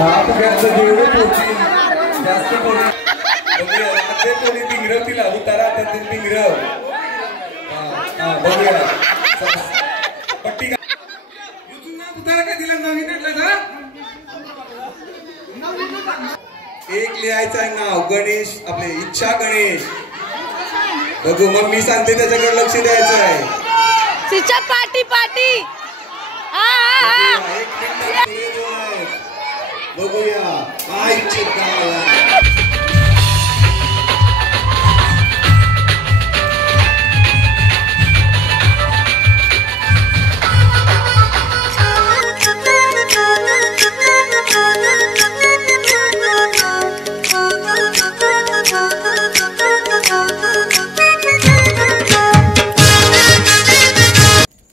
फुग्याचं जेवढं पोहोचतील जास्त कोणी बघूया कोणी पिंगरवतील उतारा आता ते पिंगरव बघूया पट्टी उतारा काय दिला नवीन एक लिहायचं आहे नाव गणेश आपले इच्छा गणेश बघू मग मी सांगते त्याच्याकडे लक्ष द्यायचं आहे पाटी पाटी एक मिनिट बघूया काय इच्छा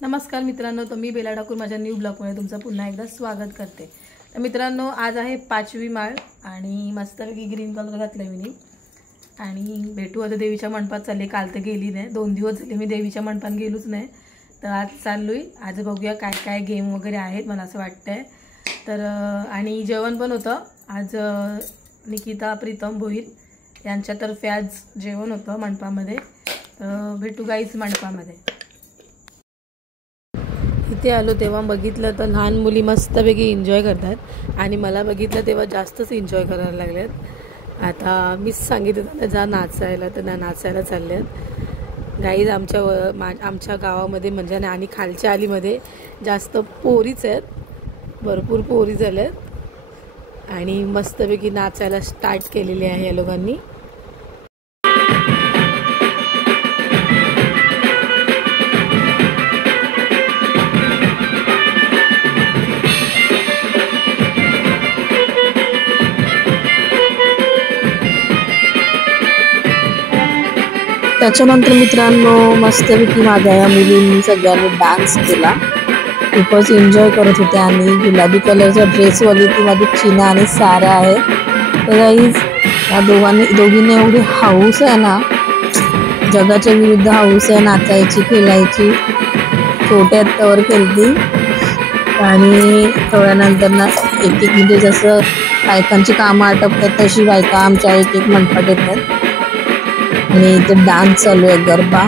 नमस्कार मित्रांनो, तर मी बेला ठाकूर माझ्या न्यू ब्लॉगमध्ये तुमचं पुन्हा एकदा स्वागत करते. तर मित्रांनो, आज आहे 5वी माळ आणि मस्तपैकी ग्रीन कलर घातलाय मी आणि भेटू आता देवीच्या मंडपात चालले. काल तर गेली नाही, 2 दिवस झाले मी देवीच्या मंडपात गेलोच नाही. तर आज चाललोय. आज बघूया काय काय गेम वगैरे आहेत मला असं वाटतंय. तर आणि जेवण पण होतं आज. निकिता प्रीतम भोईर यांच्यातर्फे आज जेवण होतं मंडपामध्ये. तर भेटू गाईच मंडपामध्ये. इथे आलो तेव्हा बघितलं तर लहान मुली मस्तपैकी एन्जॉय करतात आणि मला बघितलं तेव्हा जास्तच एन्जॉय करायला लागल्यात. आता मीच सांगितलं त्यांना जा नाचायला, तर नाचायला चालल्यात. गाईज आमच्या गावामध्ये म्हणजे आणि खालच्या आलीमध्ये जास्त पोरीच आहेत, भरपूर पोरी झाल्यात आणि मस्तपैकी नाचायला स्टार्ट केलेली आहे या लोकांनी. त्याच्यानंतर मित्रांनो मस्तपैकी माझ्या या मुलींनी सगळ्यांनी डान्स केला. खूपच एन्जॉय करत होते आणि गुलाबी कलरचा ड्रेसवाली ती माझी चीना आणि सारा आहे. तर गाईज या दोघींनी एवढी हाऊस आहे ना, जगाच्या विरुद्ध हाऊस आहे नाचायची खेळायची. छोट्या तवर खेळती आणि थोड्यानंतर ना एक म्हणजे जसं बायकांची कामं आटपतात तशी बायका आमच्या एक मंडपात येतात आणि इथे डान्स चालू आहे, गरबा.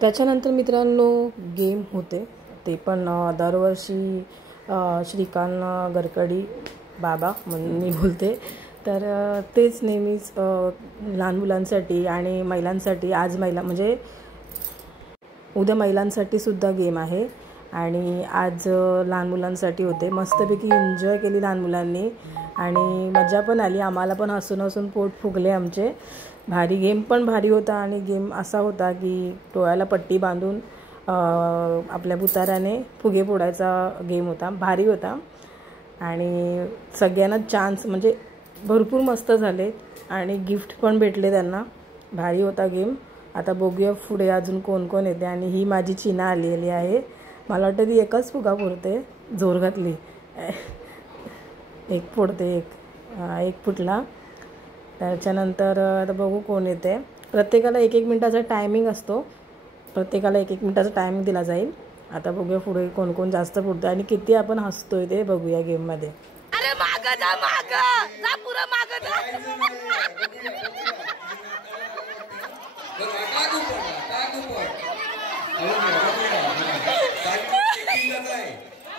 त्याच्यानंतर मित्रांनो गेम होते, ते पण दरवर्षी श्रीकांत गडकरी बाबा म्हणून मी बोलते, तर तेच नेहमीच लहान मुलांसाठी आणि महिलांसाठी, आज म्हणजे उद्या महिलांसाठी सुद्धा गेम आहे आणि आज लहान मुलांसाठी होते. मस्तपैकी एन्जॉय केली लहान मुलांनी आणि मजा पण आली, आम्हाला पण हसून हसून पोट फुगले आमचे. भारी गेम पण भारी होता आणि गेम असा होता की डोळ्याला पट्टी बांधून आपल्या भुताराने फुगे फोडायचा गेम होता, भारी होता आणि सगळ्यांना चान्स म्हणजे भरपूर मस्त झाले आणि गिफ्ट पण भेटले त्यांना. भारी होता गेम. आता बघूया पुढे अजून कोण कोण येते. आणि ही माझी चिना आलेली आहे, मला वाटतं ती एकच फुगा फोडते, जोर घातली, एक फोडते, एक फुटला. त्याच्यानंतर आता बघू कोण येते. प्रत्येकाला 1-1 मिनटाचा टायमिंग असतो, प्रत्येकाला 1-1 मिनटाचा टायमिंग दिला जाईल. आता बघूया पुढे कोण कोण जास्त फोडतं आणि किती आपण हसतोय ते बघूया गेममध्ये. अरे मागं जा, मागं जा, पुरं मागं जा.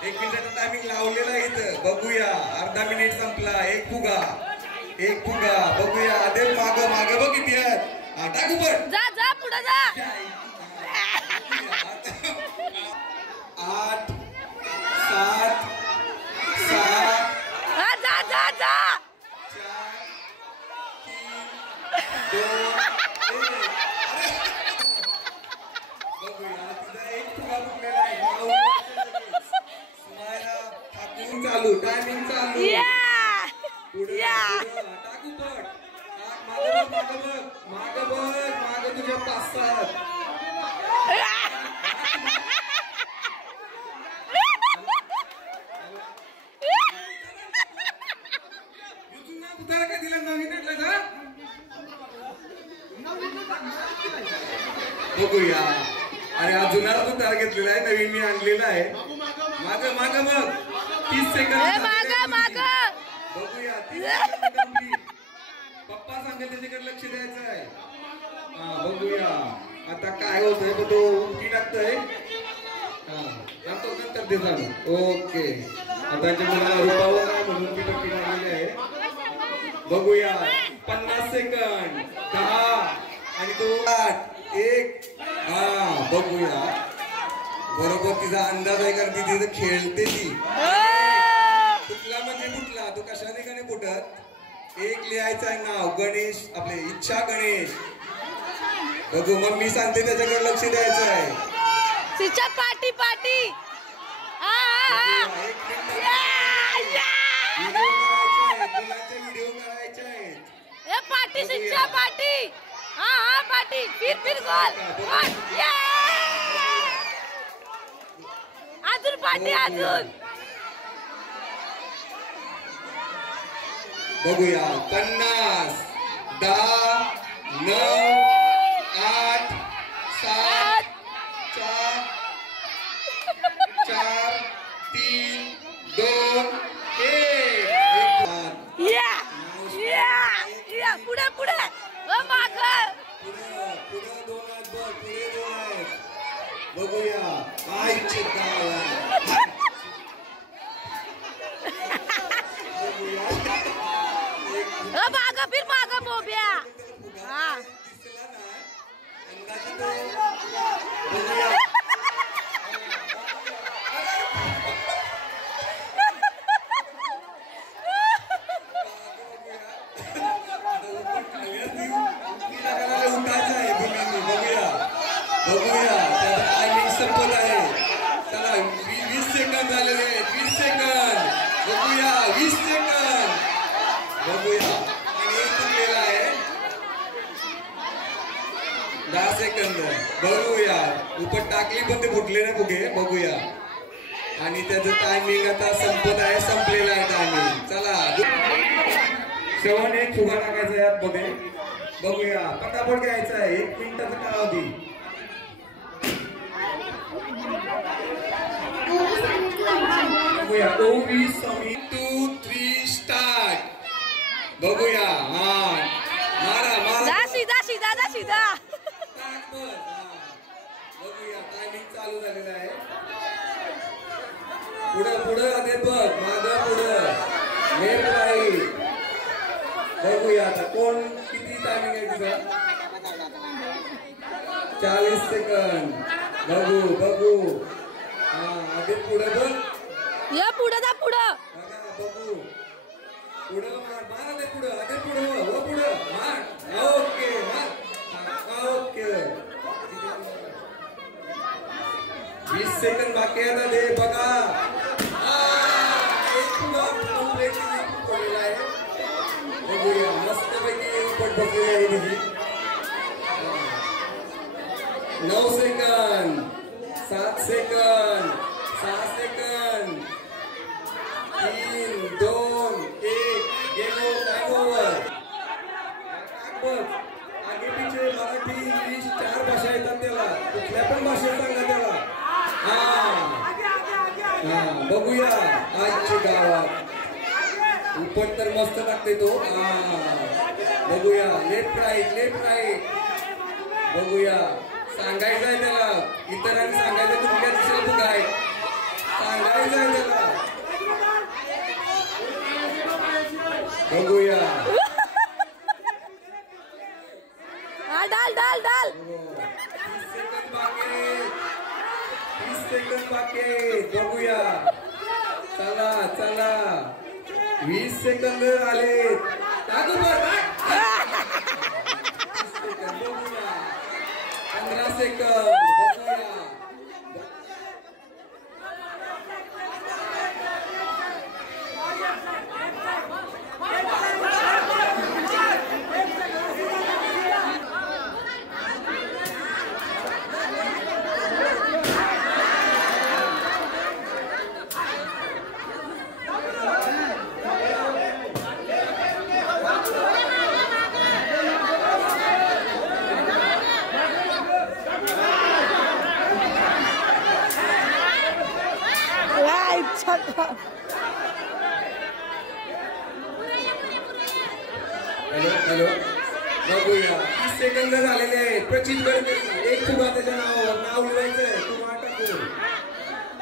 एक मिनिटाचा टायमिंग लावलेला इथं, बघूया. अर्धा मिनिट संपला, एक फुगा. बघूया. अरे मागं बघ किती आहेत. टाकू पण जा जा, पुढे जा. 8 7 6 जा जा जा. 4 3 2 1. बघूया तिचा एक फुगा फुटलेला आहे. चालू, टायमिंग चालू. पुढे टाकू पट. मागं बघ तुझ्या 5-7. उतारा काय दिला नवीन का बघूया. अरे हा जुनारा उतारा घेतलेला आहे, नवीन मी आणलेला आहे. मागं बघ. 30 सेकंद. बघूया. 30 सेकंद. पप्पा सांगेल त्याच्याकडे लक्ष द्यायचं आहे. बघूया आता काय होतंय. तो उलटी टाकतोय. नंतर ते झालं. ओके. आता त्यांच्या मुलाला रुपावं नाही म्हणून ती पट्टी लागलेली आहे. बघूया. 50 सेकंद. 10 आणि 2 8 1. बघूया. बरोबर तिचा अंदाज आहे, कारण ती तिथं खेळते. ती कुठला म्हणजे कुठला, तो कशाने का नाही फुटत. एक लिहायचं आहे नाव, गणेश, आपले इच्छा गणेश. बघू मम्मी सांगते त्याच्याकडे लक्ष द्यायचं आहे. पाटी पाटी. व्हिडिओ करायचे आहेत. पाटी शिक्षा पाटी. पाटी. फिर गोल. अजून पाटी अजून. बघूया. 50 10 9 8 7 4 3 2 1. पुढे माग. पुढे 2 आहेत बघ. पुढे 2 आहेत. बघूया. आईचे माग फिर माग बोब्या. दिसला ना अंदाजे. उठायचं आहे. बघूया. त्याचा टायमिंग संपत आहे. चला 20 सेकंद झालेले आहेत. 20 सेकंद. बघूया. 20 सेकंद. बघूया. आणि एक फुटलेला आहे. 10 सेकंद. बघूया. उपट टाकली पण ते फुटले नाही फुगे. बघूया. आणि त्याचं टायमिंग आता संपत आहे, संपलेला आहे टायमिंग. चला शेवट एक फुगा टाकायचा यात मध्ये. बघूया. पटापट घ्यायचा आहे. 1 मिनिटाचा कालावधी. बघूया. 2 3 स्टार्ट. बघूया. मारा जा सीधा. टाक बस. चालू झालेलं आहे. पुढं पुढं आधी बघ, मागं पुढं, लेफ्ट राईट. बघूया आता कोण किती टायमिंग आहे तुझं. 40 सेकंद. बघू बघू. हा आधी पुढं बघ. या पुढं जा पुढं. बघू पुढं मार आधी पुढं आधी पुढं हो पुढं मार. ओके मार. ओके 20 सेकंद बाकी आहे. दे बघा. बघूया मस्तपैकी पट बघूया आहे तुझी. 9 सेकंद. 7 सेकंद. 6 सेकंद. 3 2 1 गेलो. Time over. आगे पिछे मराठी इंग्लिश 4 भाषा येतात त्याला. कुठल्या पण भाषेत सांगा त्याला. हा बघूया आजच्या गावात उपट तर मस्त टाकते तो. बघूया लेफ्ट राईट लेफ्ट राईट. बघूया सांगायचं आहे त्याला. इतरांनी सांगायचं तुमच्या दिशेला तू काय सांगायचं आहे त्याला. बघूया. डाल डाल डाल. 30 सेकंद बाकी. 30 सेकंद बाकी. बघूया. चला चला 20 सेकंद आले. टाकू बघूया. 15 सेकंद. बघूया. Hello hello. बघूया 30 सेकंद झालेले आहेत. प्रचित गडकरी एक फुगा त्याच्या नावावर नाव लिहायचंय. फुगा टाकून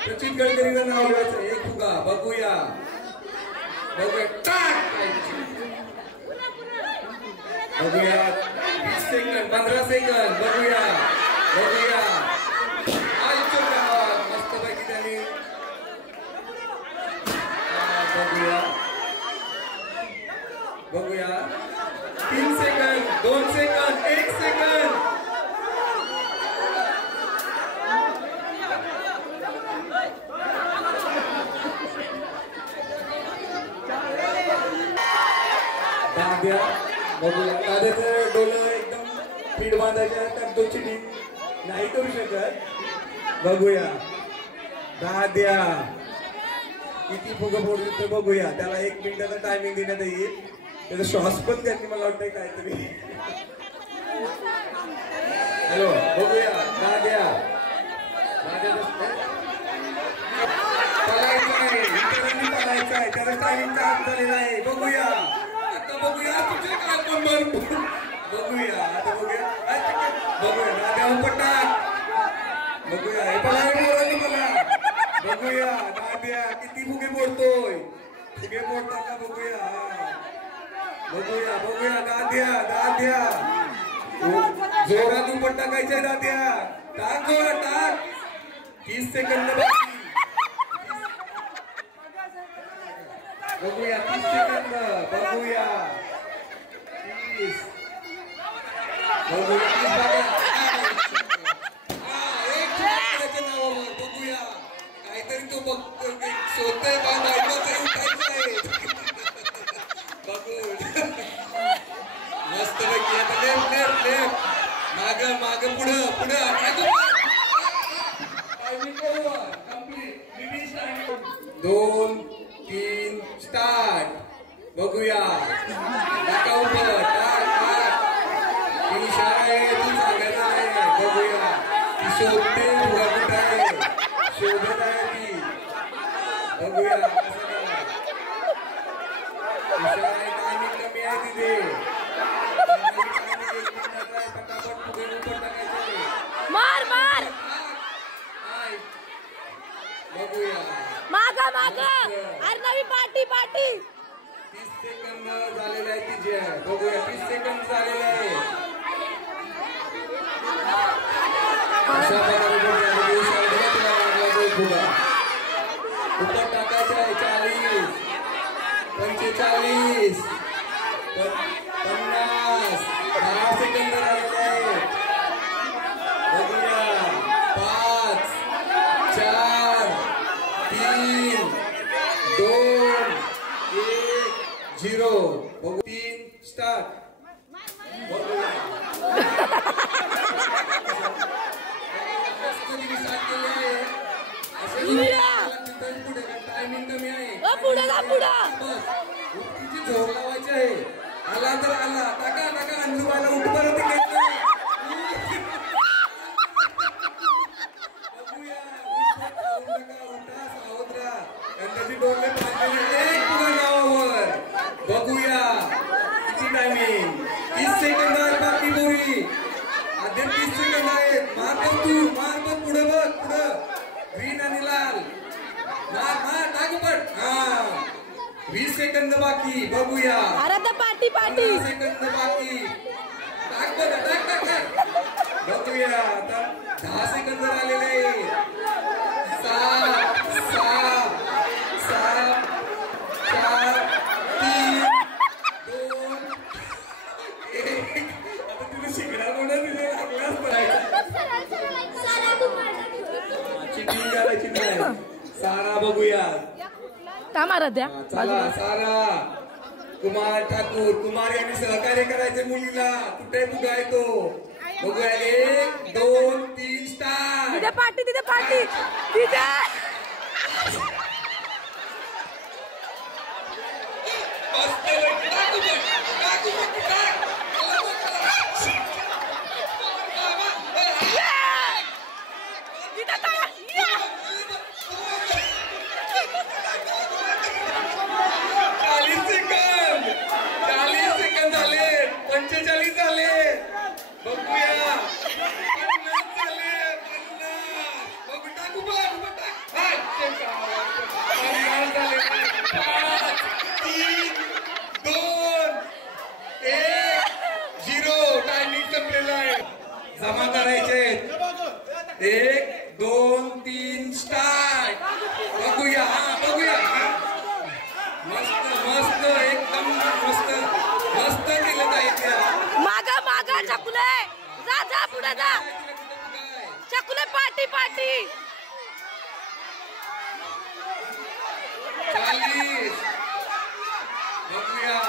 प्रचित गडकरीचं नाव लिहायचं. एक फुगा. बघूया बघूया. बघूया 20 सेकंद. 15 सेकंद. बघूया बघूया. आजच्या गावात मस्तपैकी त्याने. बघूया बघूया. 3 सेकंद. 2 सेकंद. 1 सेकंद. दाद्या बघूया. दाद्याचं डोलं एकदम फीड बांधायच्या त्यात 2 टीम नाही करू शकत. बघूया दाद्या किती फुगं फोडतो बघूया. त्याला 1 मिनिटाचा टायमिंग देण्यात येईल. त्याचा श्वास पण त्यांनी मला वाटतंय काहीतरी. हॅलो बघूया. दाद्या पळायचं आहे. इतरांनी पळायचं आहे. त्याचा टायमिंग चालू झालेला आहे. बघूया आता. बघूया तुझे काय पण बघूया आता. बघूया बघूया. दाद्या उपटा. बघूया हे पळायला मला. बघूया दाद्या किती फुगे मोडतोय. फुगे मोडतात का बघूया. बघूया बघूया. दाद्या दाद्या जोरात उपट टाकायचंय. दाद्या टाक जोरात टाक. 30 सेकंद. बघूया 30 सेकंद. बघूया 30. बघूया 30 नावावर. बघूया काहीतरी तो बघतोय शोधतोय का उठायचं आहे. बघू मस्त पैकी. आता लेफ्ट लेफ्ट लेफ्ट. माग माग पुढं पुढं. कम्प्लीट. 2 3 स्टार्ट. बघूया टाका उपर. टाक टाक. ती इशारा आहे. ती सांगायचं आहे. बघूया ती शोधते. पुढा कुठं आहे शोधत आहे ती. बघूया इशारा आहे. टायमिंग कमी आहे तिथे. पटापट पुढे उपर टाकायचं. मार मार. विजय. बघूया 30 सेकंद झालेले आहे. अशा प्रकारे उत्तर टाकायचं आहे. 40 45 50 10 सेकंद राहिले आहेत. बघूया 5 4 3 2 1 0. बघू 3 स्टार्ट. बघूया टायमिंग कमी आहे. झोप लावायची आहे. आला तर आला. टाका टाका अंजुबाला उठपर्यंत घेतलं. बघूया उठा सावध राहा. त्यांच्याची डोळे पाजलेले एक पुढे नावावर. बघूया किती टायमिंग. 30 सेकंद आहे बाकी बोरी. आधी 30 सेकंड आहेत. मारपत तू मारपत पुढे बघ. पुढं ग्रीन आणि लाल. मार टाकपट. हा 20 सेकंद बाकी. बघूया पाटी 15 सेकंद बाकी. टाक बघ टाक टाक टाक. बघूया आता 10 सेकंद राहिलेले आहे. 7 6 7 4 3 2 1. आता तुला शिकणार कोणा दिले लागलाच चिटिंग करायची नाही. सारा बघूया. चला सारा कुमार ठाकूर. कुमार यांनी सहकार्य करायचे मुलीला. कुठे मुगा आहे तो. बघूया 1 2 3 स्टार्ट. पाटी तिथे पाटी झाले. 45 झाले. बघूया 50 झाले. 50. बघू टाकू बघ टाक. 5 3 2 1 0. टायमिंग संपलेला आहे. जमा करायचे 1 2 3 स्टार्ट. बघूया बघूया. मस्त मस्त एकदम मस्त मस्त केलं जायचं. मागा चकुले जा जा पुढे जा. चकुले पाटी 40. बघूया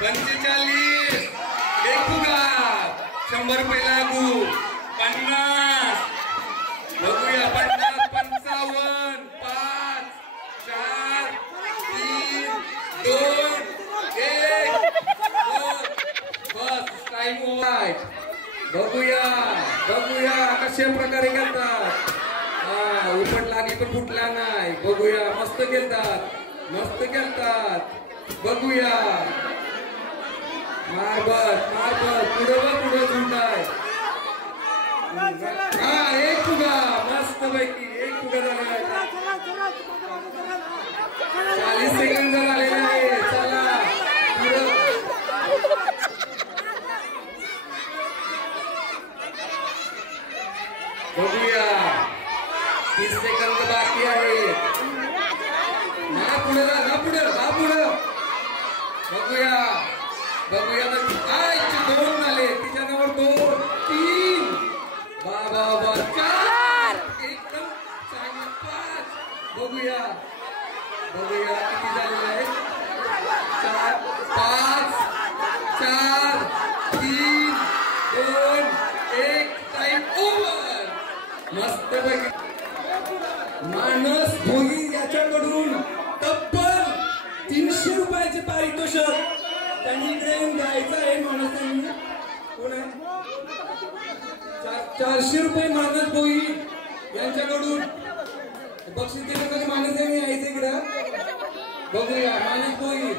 45. एक फुगा 100 रुपये लागू. 50. बघूया 50 55. 5 4 3 2 1 बस टाइम ओव्हर. बघूया कशा प्रकारे करतात. हा उपट लागली पण फुटला नाही. बघूया मस्त खेळतात. बघूया मारबत पुढे झुंडाय. हा एक फुगा मस्त पैकी. एक फुगा झालेला आहे. 40 सेकंद झालेले आहे. चला बघूया 30 सेकंद बाकी आहे. ना पुढे बघूया 2 झाले. तिच्याजवळ 2 3 बाबा 4 एकदम चांगला 5. बघूया किती झालेले आहे. 4 5 4 3 2 1 टाइम ओव्हर. मस्त पैकी. मानस भोगी याच्याकडून तब्बल 300 रुपयाचे पारितोषिक त्यांनी इकडे येऊन द्यायचं आहे. माणसांनी कोण आहे. 400 रुपये मानस भोगी यांच्याकडून बक्षीस देण्यासाठी माणसांनी यायचं इकडं. बघूया मानस भोगी.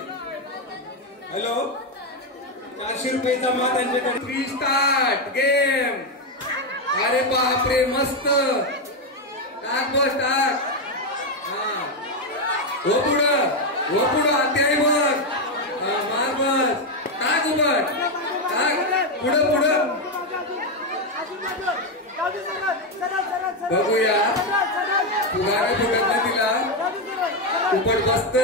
हॅलो 400 रुपये जमा त्यांच्याकडे. 3 स्टार्ट गेम. अरे बापरे मस्त. टाक हा हो पुढं अध्याय बघ. टाक उभट टाक पुढं पुढं बघूया फुगारा फुटत नाही तिला उपट बसत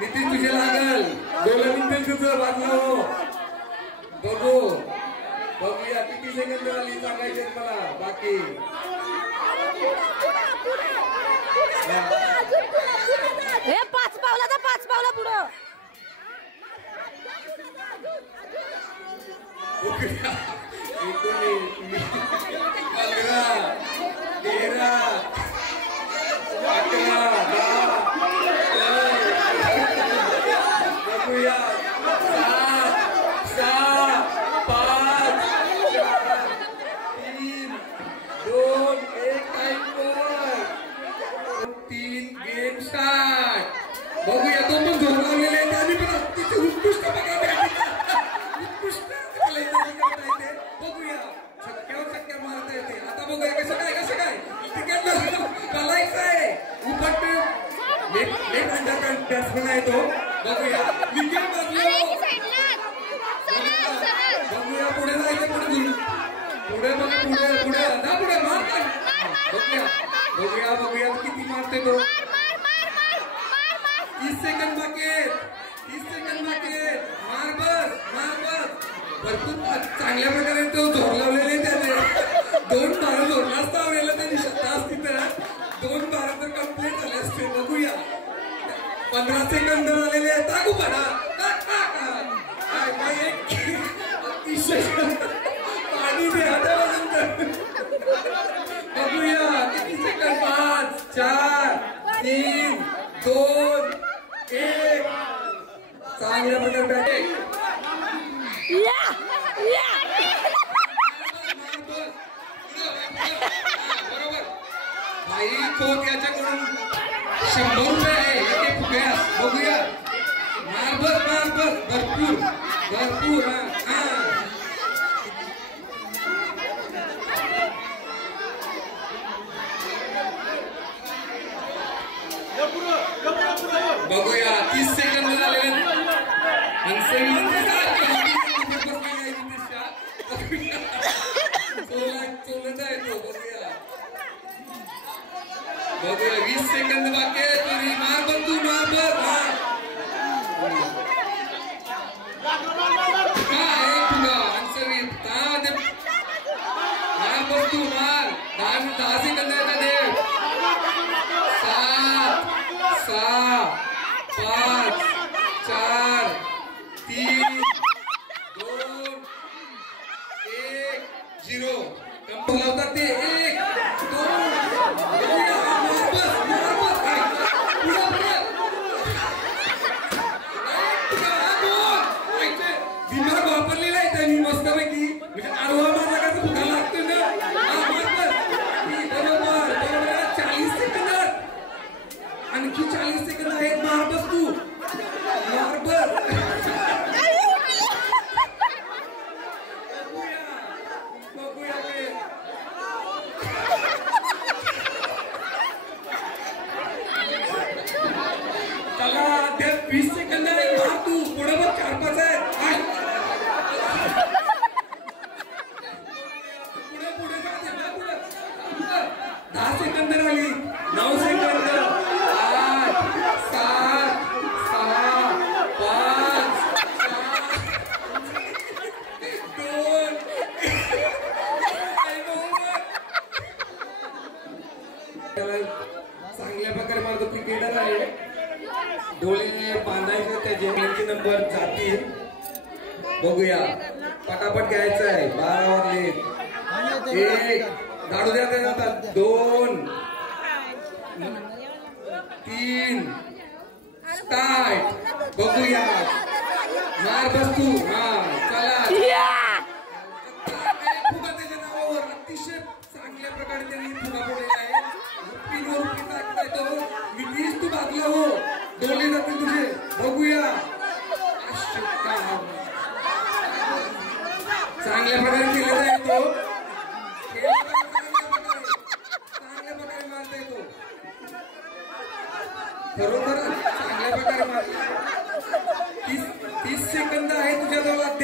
नितीश तुझे लागल डोलं निघतील तुझं बाजूला हो बघू बघूया किती सेकंद आली सांगायचे मला बाकी हे 5 पावला पुढं बघूया 19 15 13 बघूया 7 6 5 4 3 2 1 3 गेम स्टार्ट बघूया तो पण जोर लावलेले आहे आणि पण अतिशय उत्कृष्ट बघूया छक्क्यावर छक्क्या मारता येते आता बघूया कसं काय कलायचं आहे उपट लेफ्ट हँडर बॅट्समन आहे तो बघूया विकेट बघूया पुढे जायचं पुढे पुढे मार बघूया किती मारते तो 30 सेकंद बाकी मार बस भरपूर चांगल्या प्रकारे तो जोर लावलेले त्याने 2 बार जोरला असता आवडेल त्यांनी शब्द असती तर 2 बार तर कम्प्लीट झाले असते बघूया 15 सेकंद झालेले टाकू पडा पाणी दे बघूया किती सेकंद 5 4 3 2 1 चांगल्या प्रकारे बॅटिंग बरोबर भाई तो त्याच्याकडून 100 रुपये आहे एक फुग्यास बघूया मार बस भरपूर बघूया 30 सेकंद झालेले बघूया 20 सेकंद बाकी आहे तरी मार बस तू मार 10 सेकंद येतात 7 6 5 4 3 2 1 0 कंप लावतात ते 1 दिमाग वापरलेला आहे त्यांनी मस्तपैकी म्हणजे आडवा मारला का फुगा लागतो ना बरोबर 40 सेकंद आणखी 40 सेकंद आहेत मार बस तू मार बस बघूया चला अद्याप 20 सेकंद आहे मार तू पुढे बघ 4-5 आहे पुढे जाते 10 सेकंद राहिली 9 सेकंद 8 7 6 5 4 2 चांगल्या प्रकारे मारतो क्रिकेटर आहे डोळ्याने बांधायचं त्याचे नंबर जातील बघूया पटापट घ्यायचं आहे 12 वाजले 1 धाडू द्या जातात 2 3 स्टार्ट बघूया मार बस तू चला फुगा त्याच्या नावावर अतिशय चांगल्या प्रकारे त्यांनी फुगा पडलेला आहे नितीश तू बाजूला हो डोळे जातील तुझे बघूया चांगल्या प्रकारे केलेला आहे तो चांगल्या प्रकारे मारता येतो खरोखर चांगल्या प्रकारे मारला 30 सेकंद आहे तुझ्या जवळ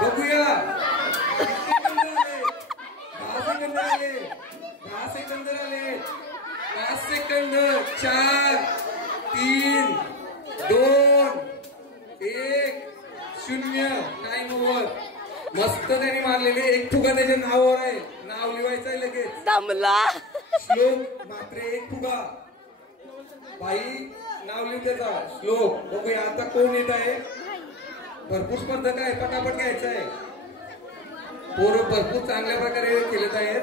बघूया 10 सेकंद आले 10 सेकंद आले 5 सेकंद 4 3 2 1 0 टाइम ओव्हर. मस्त त्यांनी मारलेले. एक फुगा त्याच्या नावावर आहे. नाव लिवायचं आहे लगेच. दमला. श्लोक मात्र एक फुगा. बाई नाव लिहून त्याचा श्लोक. बघूया आता कोण येत आहे. भरपूर स्पर्धक आहे. पटापट घ्यायचं आहे. पोरं भरपूर चांगल्या प्रकारे खेळत आहेत.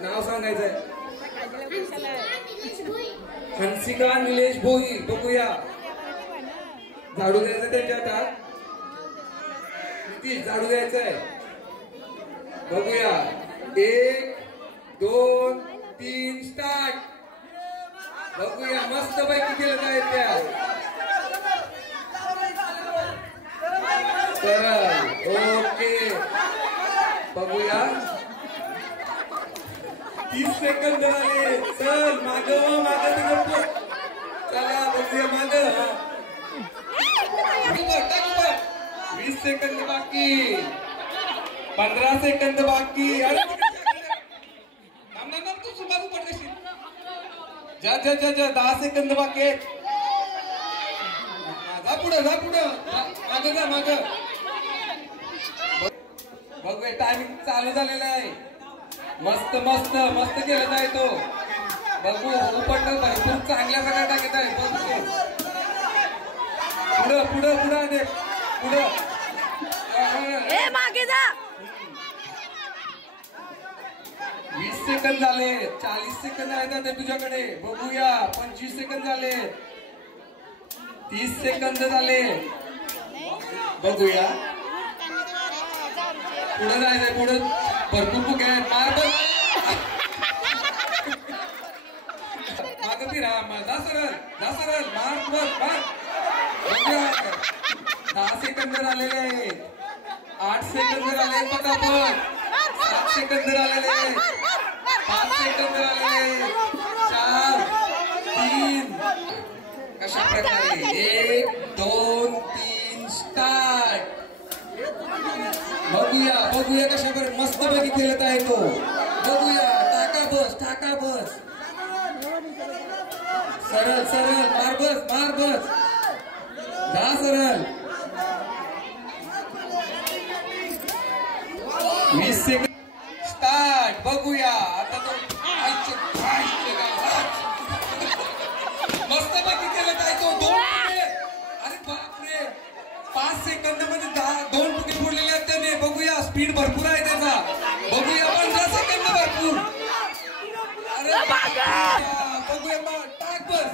नाव सांगायचं आहे. हंसिका निलेश भोई. बघूया झाडू द्यायचं त्यांच्या हातात. नितीश झाडू द्यायचं आहे. बघूया 1 2 3 स्टार्ट. बघूया मस्त पैकी खेळत आहेत त्या. ओके बघूया 30 सेकंद आले. चल माग चला बघूया माग. 20 सेकंद बाकी. 15 सेकंद बाकी. अरे तू सुद्धा पडशील. जा 10 सेकंद बाकी. जा पुढं माग. बघूया टायमिंग चालू झालेला आहे. मस्त खेळत आहे तो. बघू उपटण भरपूर चांगल्या प्रकारे टाकत आहे. पुढं मागे जा. 20 सेकंद झाले. 40 सेकंद आहेत तुझ्याकडे. बघूया 25 सेकंद झाले. 30 सेकंद झाले. बघूया पुढे जायचंय. पुढे भरपूर फुगे आहेत. माग फिरा. जा सरळ मार. बघूया 10 सेकंद झालेले आहेत. 8 सेकंद झाले. पटापट 7 सेकंद झालेले. 5 सेकंद झालेले. 4 3 कशा प्रकारे 1 2 3 स्टार्ट. बघूया कशा प्रकारे मस्त पैकी खेळत आहे तो. बघूया टाका बस. सरळ मार बस. जा सरळ. 20 सेकंद स्टार्ट. बघूया आता तो मस्त पैकी खेळत आहे तो. 2 फुगे. अरे बापरे 5 सेकंद मध्ये 2 फुगे फोडलेले आहेत त्याने. बघूया स्पीड भरपूर आहे त्याचा. बघूया 15 सेकंद भरपूर. अरे बघूया टाक बस.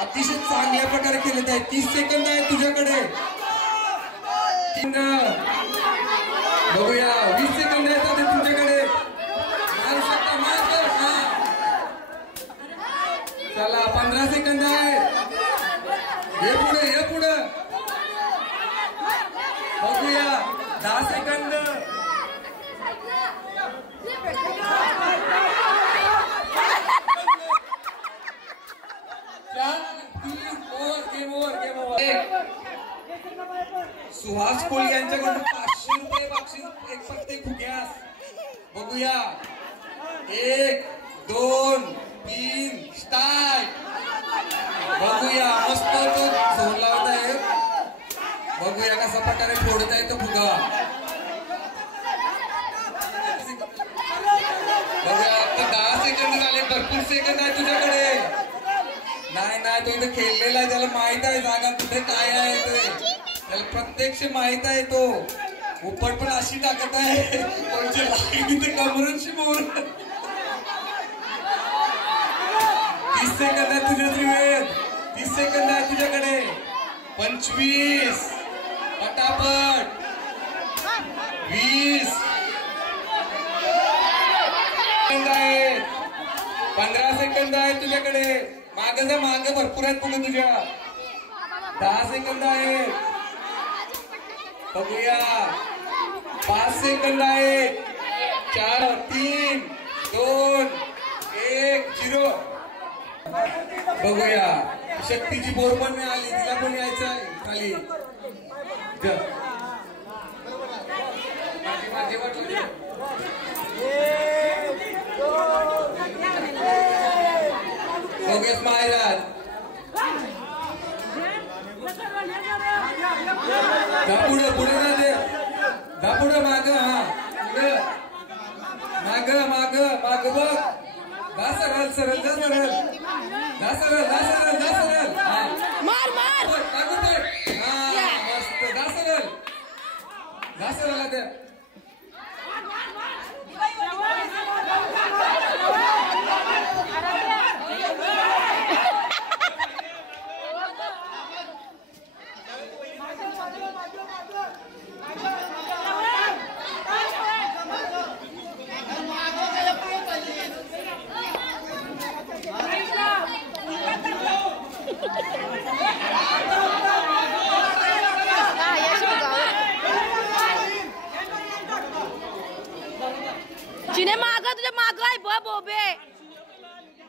अतिशय चांगल्या प्रकारे खेळत आहे. 30 सेकंद आहे तुझ्याकडे. बघूया 20 सेकंद आहेत तुमच्याकडे. मारू शकता. चला 15 सेकंद आहे. हे पुढे. बघूया 10 सेकंद. Game over. सुहास कोळी यांच्याकडून 500 रुपये बक्षीस एक प्रत्येक फुग्यास. बघूया 1 2 3 स्टार्ट. बघूया मस्त तो झोन लावत आहे. बघूया कसा प्रकारे फोडत आहे तो फुगा. बघूया आता 10 सेकंद झाले. भरपूर सेकंद आहे तुझ्याकडे. नाही तो इथे खेळलेला आहे. त्याला माहित आहे जागा कुठे काय आहे ते. त्याला प्रत्यक्ष माहित आहे तो. उपट पण अशी टाकत आहे कोणची कमरूनशी बोल. 30 सेकंद आहे तुझ्या वेळ. 30 सेकंद आहे तुझ्याकडे. 25 पटापट. 20 सेकंद आहे. 15 सेकंद आहे तुझ्याकडे. माग भरपूर आहेत तुला तुझ्या. 10 सेकंद आहे. बघूया 5 सेकंद आहे. 4 3 2 1 0. बघूया शक्तीची बोर पण आली. तिला पण यायचं आहे. खाली मागे वाटलं ओके स्माइल पुढे पुढे ना दे पुढे माग हा माग माग माग बघ जा सरळ सरळ जा सरळ जा सरळ जा सरळ जा सरळ मार मार टाकू पड हा मस्त जा सरळ दे चिने माग तुझ्या माग आहे बोबे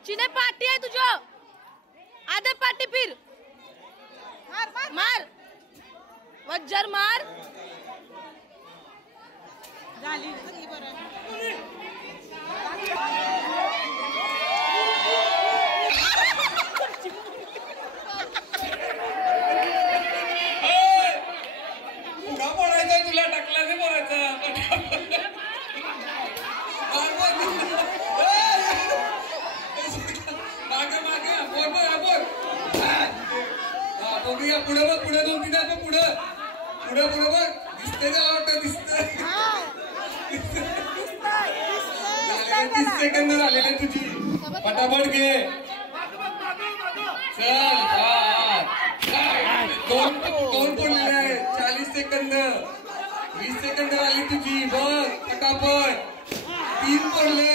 चिने पाठी आहे तुझ्या आधे पाठी फिर मार वज्जर मार तुला टाकला नाही बोलायचं बघूया पुढे बघ पुढे 2-3 बघ पुढे पुढे पुढे बघ दिसते का वाटत दिसत 30 सेकंद झालेले तुझी पटापट घे चल दोन पडलेले आहेत 40 सेकंद 20 सेकंद झाली तुझी बघ पटापट 3 पडले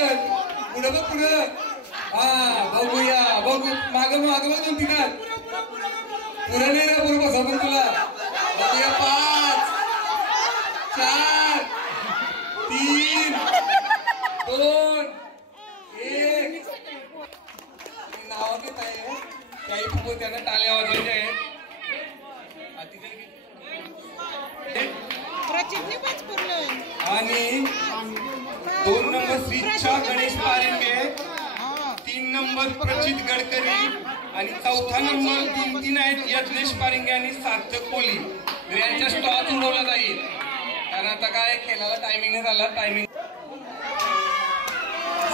पुढे बघ पुढे हा बघूया बघू माग माग बघ 2-3 पुढे नाही रे बरोबर समोर तुला बघूया 5 4 3 2 1 नाव घेत आहे काही खूप त्यांना टाळ्या वाजवायच्या आहेत आणि 2 नंबर श्रीच्छा गणेश पारिंगे 3 नंबर प्रचित गडकरी आणि 4था नंबर 3 आहेत यज्ञेश पारिंगे आणि सार्थक कोली यांच्या स्टॉच उडवला जाईल कारण आता काय खेळायला टायमिंग नाही झाला टायमिंग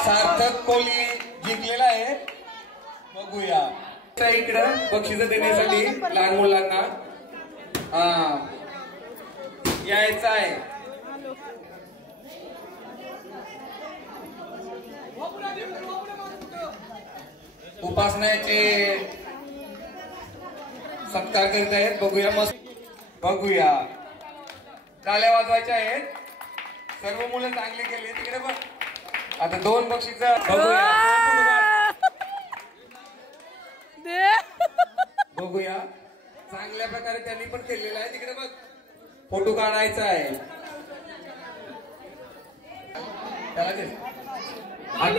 सार्थक कोली जिंकलेला आहे बघूया इकडं बक्षीस देण्यासाठी लहान मुलांना यायचं आहे उपासनाचे सत्कार करीत आहेत बघूया मस्त बघूया टाळ्या वाजवायच्या आहेत सर्व मुलं चांगली केली तिकडे बघ आता 2 बक्षीस बघूया चांगल्या प्रकारे त्यांनी पण केलेलं आहे तिकडे बघ फोटो काढायचा आहे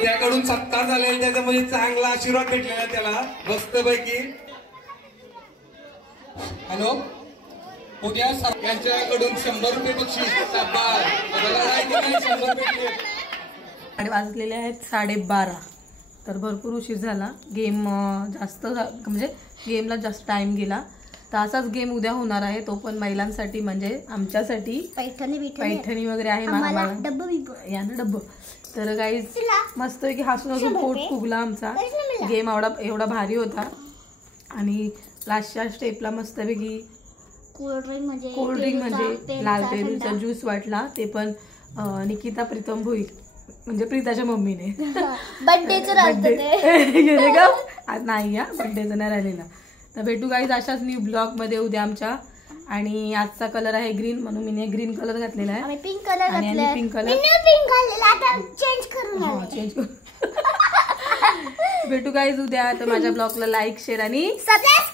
त्याकडून सत्कार झालेला त्याचा म्हणजे चांगला आशीर्वाद भेटलेला त्याला मस्त पैकी हॅलो उद्या यांच्याकडून 100 रुपये बक्षीस 100 भेटले आणि वाजलेले आहेत 12:30 तर भरपूर उशीर झाला गेम जास्त म्हणजे गेमला जास्त टाइम गेला तर असाच गेम उद्या होणार आहे तो पण महिलांसाठी म्हणजे आमच्यासाठी पैठणी वगैरे आहे यानं डब्ब तर गाईज मस्त की हसून हसून पोट फुगला आमचा गेम एवढा भारी होता आणि लास्टच्या स्टेपला मस्तपैकी कोल्ड्रिंक म्हणजे लाल पेरूचा ज्यूस वाटला ते पण निकिता प्रीतम भोई म्हणजे प्रीताच्या मम्मीने गेले का आज नाही या बड्डेचं नाही राहिलेला तर भेटू गाईज अशाच न्यू ब्लॉग मध्ये उद्या आमच्या आणि आजचा कलर आहे ग्रीन म्हणून मी ग्रीन कलर घातलेला आहे पिंक कलर आणि पिंक कलर चेंज करून भेटू गाईज उद्या तर माझ्या ब्लॉगला लाईक शेअर आणि सबस्क्राइब